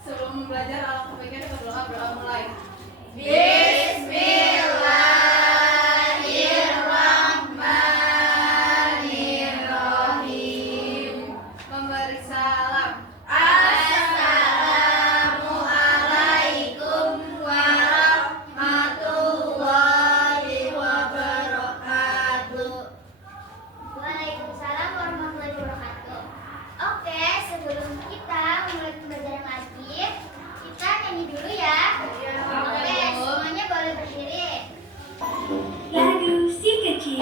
Sebelum belajar alangkah baiknya kita berdoa mulai. Bismillahirrahmanirrahim. Memberi salam. Assalamualaikum warahmatullahi wabarakatuh. Waalaikumsalam warahmatullahi wabarakatuh. Oke, sebelum kita mulai pembelajaran lagi, kita nyanyi dulu ya. Oke, semuanya boleh berdiri. Lagu si kecil.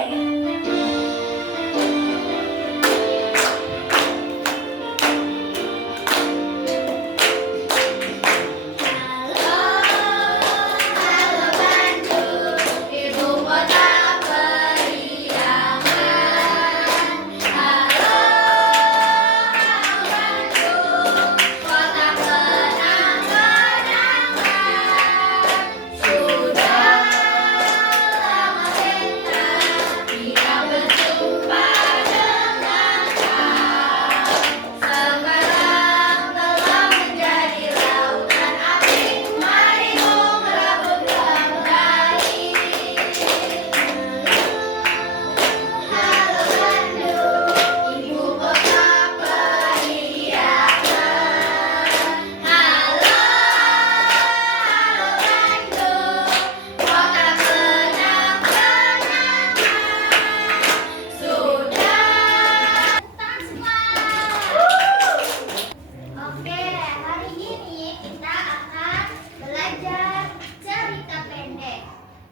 Oke, hari ini kita akan belajar cerita pendek.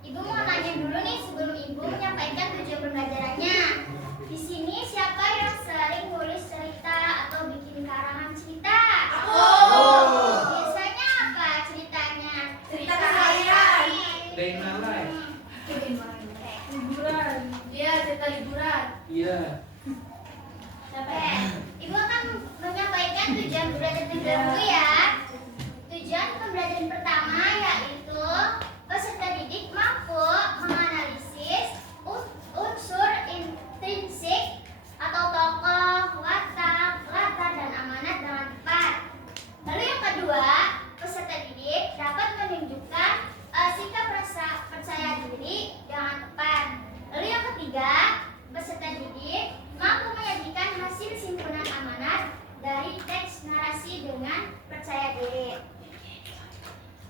Ibu mau nanya dulu nih sebelum Ibu menyampaikan tujuan pembelajarannya. Di sini siapa yang sering nulis cerita atau bikin karangan cerita? Biasanya apa ceritanya? Cerita keseharian. Day in my life. Liburan. Iya, cerita liburan. Iya. Oke, Ibu akan menyampaikan tujuan pembelajaran terdahulu ya. Tujuan pembelajaran pertama yaitu peserta didik mampu menganalisis unsur intrinsik atau tokoh, watak, latar, dan amanat dengan tepat. Lalu yang kedua, peserta didik dapat menunjukkan sikap rasa percaya diri dengan tepat. Lalu yang ketiga, peserta didik mampu menyajikan hasil simpunan amanat dari teks narasi dengan percaya diri.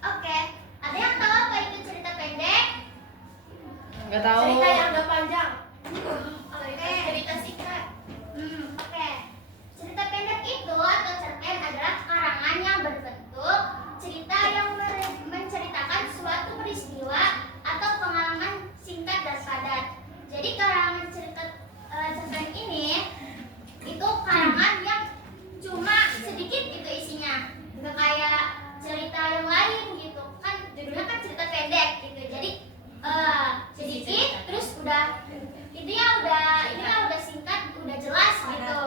Oke, ada yang tahu apa itu cerita pendek? Nggak tahu. Cerita yang agak panjang. Oke, cerita singkat. Oke. Cerita pendek itu atau cerpen adalah karangan yang berbentuk cerita yang menceritakan suatu peristiwa atau pengalaman singkat dan padat. Jadi karangan cerpen ini itu karangan yang cuma sedikit gitu isinya, nggak kayak cerita yang lain gitu kan, judulnya kan cerita pendek gitu. Jadi sedikit terus udah intinya udah singkat, udah jelas gitu.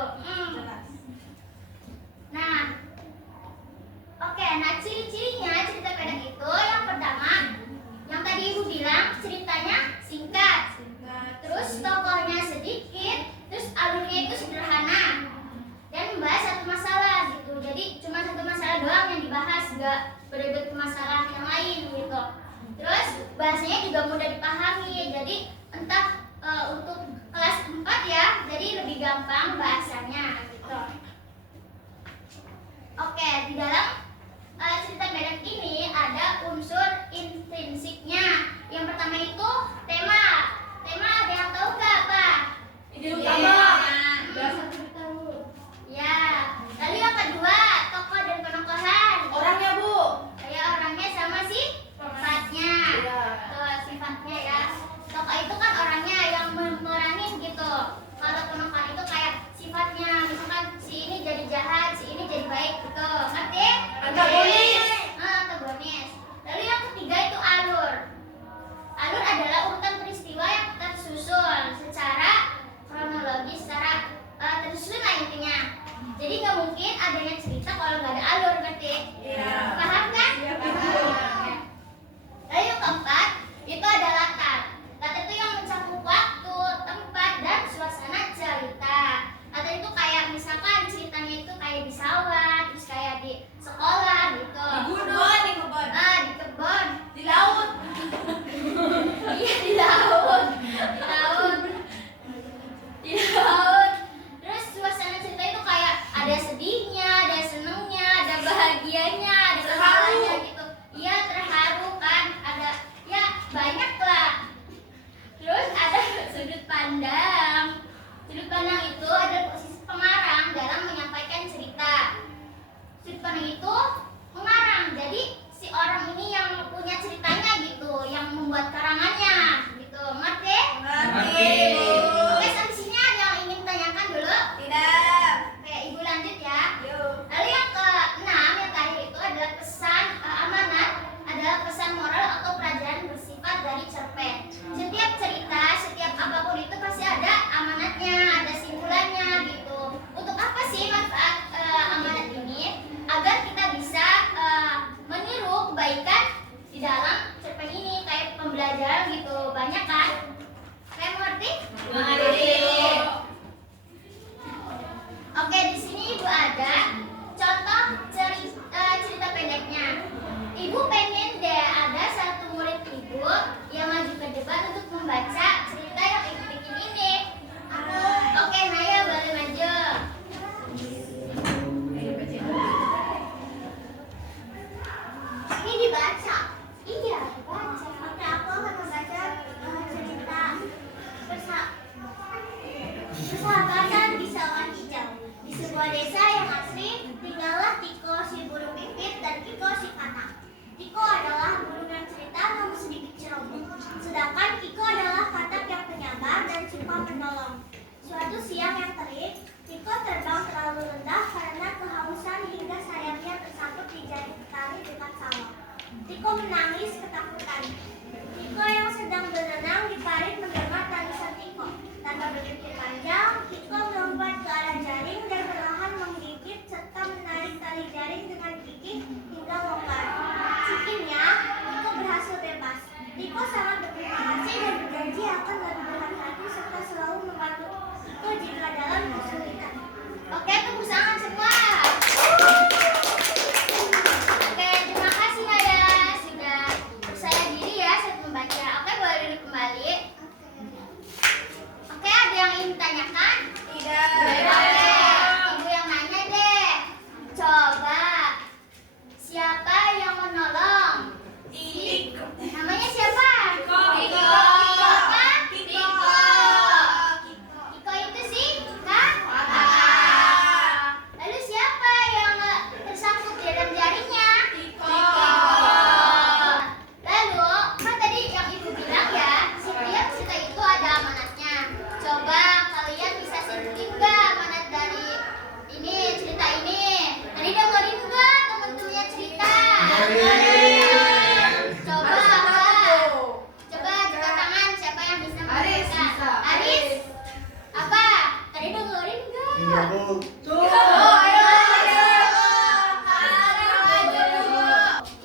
Nah, oke, nah ciri-cirinya cerita pendek itu yang pertama, yang tadi Ibu bilang ceritanya singkat. Terus tokohnya sedikit, terus alurnya itu sederhana dan membahas satu masalah gitu. Jadi cuma satu masalah doang yang dibahas, gak berebut ke masalah yang lain gitu. Terus bahasanya juga mudah dipahami. Jadi entah untuk kelas 4 ya, jadi lebih gampang bahasanya gitu. Oke, di dalam cerita pendek ini ada unsur intrinsiknya. Yang pertama itu tema. Tema ada yang tahu nggak apa? pandang. Sudut pandang itu adalah posisi pengarang dalam menyampaikan cerita. Sudut pandang itu mengarang, jadi si orang ini yang punya ceritanya gitu, yang membuat karangannya gitu. Ngerti? Ngerti. Oke, sampai sini ada yang ingin tanyakan dulu? Tidak. Oke, ibu lanjut ya. Yuk. Lalu yang keenam, yang terakhir itu adalah pesan amanat, adalah pesan moral atau pelajaran bersifat dari cerpen. Setiap cerita, setiap apapun itu pasti ada amanatnya, ada simpulannya gitu. Untuk apa sih manfaat amanat ini? Agar kita bisa meniru kebaikan di dalam cerpen ini, kayak pembelajaran gitu. Banyak kan? Kayak mengerti? Mengerti. Oke, di sini ibu ada contoh cerita pendeknya. Ibu pengen deh ada satu murid ibu yang maju ke depan untuk membaca cerita yang ibu bikin ini. Oke, Naya boleh maju. Ini dibaca. Iya, dibaca. Oke, aku akan membaca cerita persahabatan di sawah hijau. Di sebuah desa yang asri, tinggallah Tiko si burung pipit dan Kiko si katak. Tiko adalah burung yang cerita namun sedikit ceroboh, sedangkan Kiko adalah katak yang penyabar dan suka menolong. Suatu siang yang terik, Tiko terbang terlalu rendah karena kehausan hingga sayapnya tersangkut di jaring tali dekat sawah. Tiko menangis ketakutan. Tiko yang sedang berenang di parit mendengar tangisan Tiko. Tanpa berpikir panjang, Tiko melompat ke arah jaring dan perlahan menggigit serta menarik tali jaring dengan gigih hingga longgar. Akhirnya, Tiko berhasil bebas. Tiko sangat berterima kasih dan berjanji akan lebih berhati-hati serta selalu membantu Tiko jika dalam kesulitan. Oke, tepuk tangan semua. Oke, terima kasih Naya sudah percaya diri ya saat membaca. Oke, boleh duduk kembali. Oke, ada yang ingin ditanyakan? Tidak. Oke, ibu yang nanya deh. Coba, siapa yang menolong? Tiko. Namanya siapa? Tiko. Tiko. Tiko apa? Tiko. Tiko itu sih, Kak? Lalu siapa yang tersangkut di dalam jaringnya? Tiko. Lalu, kan tadi yang ibu bilang ya, setiap cerita itu ada amanatnya. Coba kalian bisa simpulin nggak amanat dari ini cerita ini? Tadi dengerin nggak temen-temennya cerita? Coba apa? Coba angkat tangan siapa yang bisa Aris, menentukan? bisa. Aris, apa? Tadi dengerin nggak? Iya, Bu.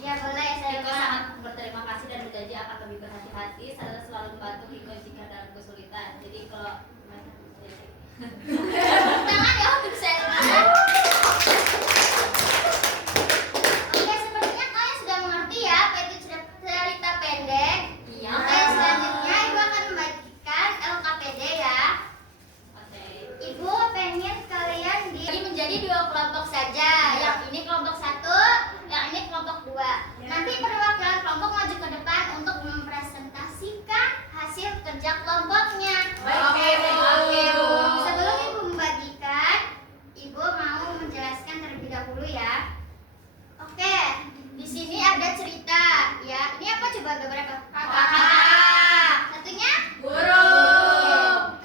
Ya boleh saya Hiko bilang. sangat berterima kasih dan berjanji akan lebih berhati-hati serta selalu membantu Hiko jika dalam kesulitan. Jadi kalau Tangan ya untuk saya. Oke, sepertinya kalian sudah mengerti ya apa itu cerita pendek. Iya. Oke, selanjutnya ibu akan membagikan LKPD ya. Oke. Ibu pengen kalian menjadi dua kelompok saja. Yang ini kelompok satu, yang ini kelompok dua. Nanti perwakilan kelompok maju ke depan untuk mempresentasikan hasil kerja kelompoknya. Oke, Bu. Sebelum ibu membagikan, ibu mau menjelaskan terlebih dahulu ya. Oke, di sini ada cerita ya. Ini apa coba gambarnya apa? Kakak. Satunya? Burung.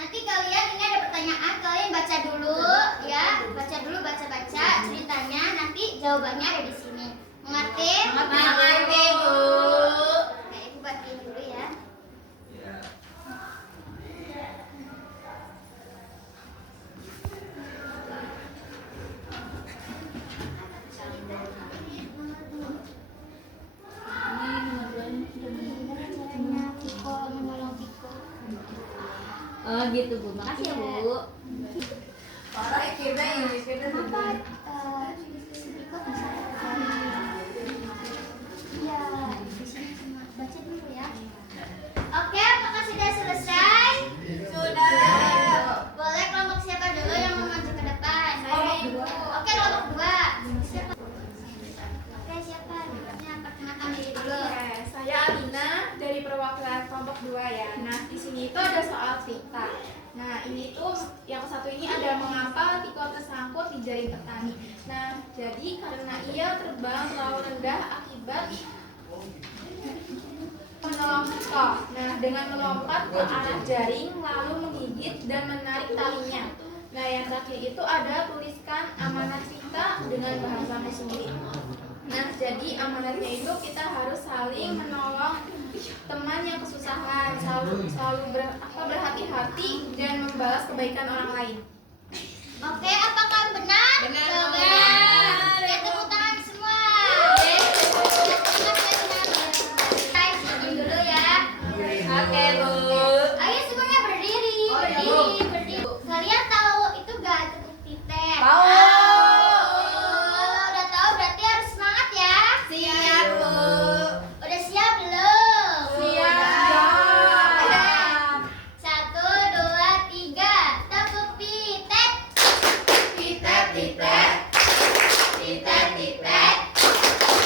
Nanti kalian ini ada pertanyaan, kalian baca dulu ya. Baca dulu, baca-baca ceritanya. Nanti jawabannya ada di sini. Mengerti? Mengerti, Bu. Oke, ibu bacain dulu ya. Oh gitu Bu, makasih ya Bu. Parah kita ini kita Apa? Tiko bisa ya, di sini cuma baca dulu ya. Oke, apakah sudah selesai? sudah. Boleh kelompok siapa dulu yang mau maju ke depan? Oke, kelompok dua. Siapa? Oke, siapa? Perkenalkan diri dulu. Saya Alina dari perwakilan kelompok 2 ya. Nah, di sini itu ada soal cerita. Nah, ini tuh yang satu ini ada mengapa Tiko tersangkut di jaring petani. Nah, jadi karena ia terbang terlalu rendah akibat melompat. Nah, dengan melompat ke arah jaring lalu menggigit dan menarik talinya. Nah, yang terakhir itu ada tuliskan amanat cerita dengan bahasamu sendiri. Nah, jadi amanatnya itu kita harus saling menolong teman yang kesusahan, selalu berhati-hati dan membalas kebaikan orang lain. Oke, apakah benar? Benar. Ya, tepuk tangan semua. Guys, izin dulu ya. Oke, Bu. Ayo semuanya berdiri. Berdiri. Kalian tahu itu gak tepuk titik? Tahu. Kalau udah tahu berarti harus semangat ya. Siap, Bu. Udah siap belum? Siap. 1, 2, 3. Tepuk titik. Titek, titek. Titek, titek.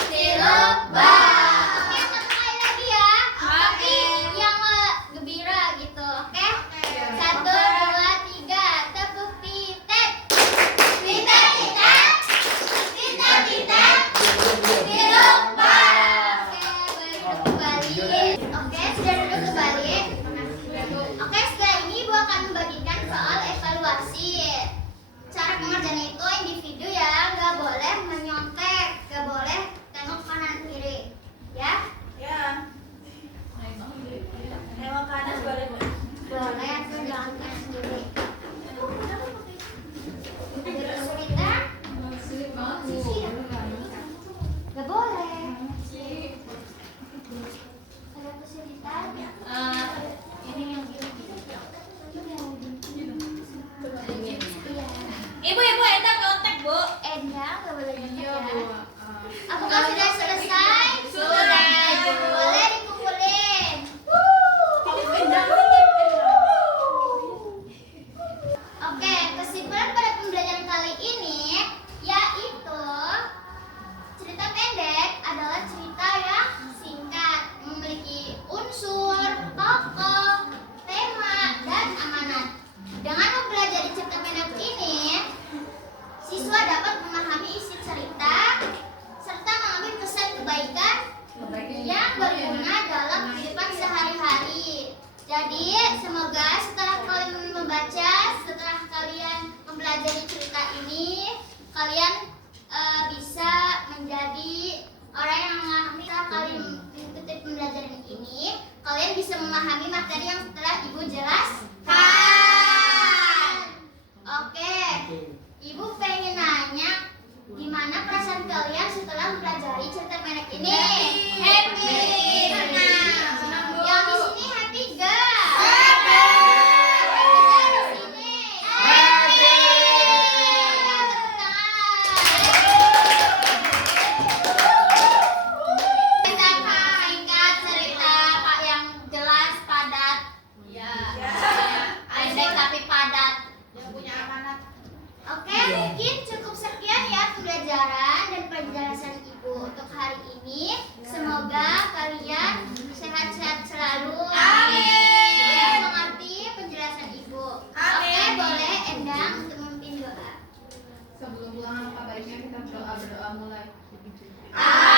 Silupba. Oke, satu kali lagi ya. Tapi yang gembira gitu, oke? 1, 2, 3. Tepuk titik. Titik, titik. Titik, titik. Silupba. Oke, boleh duduk kembali. Oke, sudah duduk kembali. Oke, setelah ini Ibu akan membagikan soal evaluasi. Cara pengerjaannya itu individu ya, nggak boleh menyontek, nggak boleh tengok kanan kiri, ya? Ya. Nengok kanan boleh, Bu. Boleh, asal jangan kayak sendiri. Ada kesulitan? Sulit banget Bu. Nggak boleh. Ada kesulitan? Ini yang gini. Iya. Ibu, Endang nyontek, Bu. Endang nggak boleh nyontek Iya ya. Bu. Apakah sudah selesai? Sudah. Boleh dikumpulin. Oke, kesimpulan pada pembelajaran kali ini yaitu cerita pendek adalah cerita yang singkat, memiliki unsur, tokoh, tema, dan amanat. Dengan mempelajari cerita pendek ini, siswa dapat memahami isi cerita serta mengambil pesan kebaikan yang berguna dalam kehidupan sehari-hari. Jadi, semoga setelah kalian membaca, setelah kalian mempelajari cerita ini, kalian bisa menjadi orang yang memahami. Setelah kalian mengikuti pembelajaran ini, kalian bisa memahami materi yang telah Ibu jelaskan. Oke, Ibu pengen nanya, gimana perasaan kalian setelah mempelajari cerita pendek ini? Happy. Senang. Yang di sini happy gak? Happy. Di sini. Happy. Cerita Kak ingat cerita Pak yang jelas padat. Ya. Pendek tapi padat. Yang punya amanat. Oke, mungkin cukup sekian ya pembelajaran dan penjelasan Ibu untuk hari ini. Semoga kalian sehat-sehat selalu. Amin. Dan mengerti penjelasan Ibu. Oke, Amin. boleh Endang untuk memimpin doa. Sebelum pulang apa baiknya kita berdoa mulai. Amin.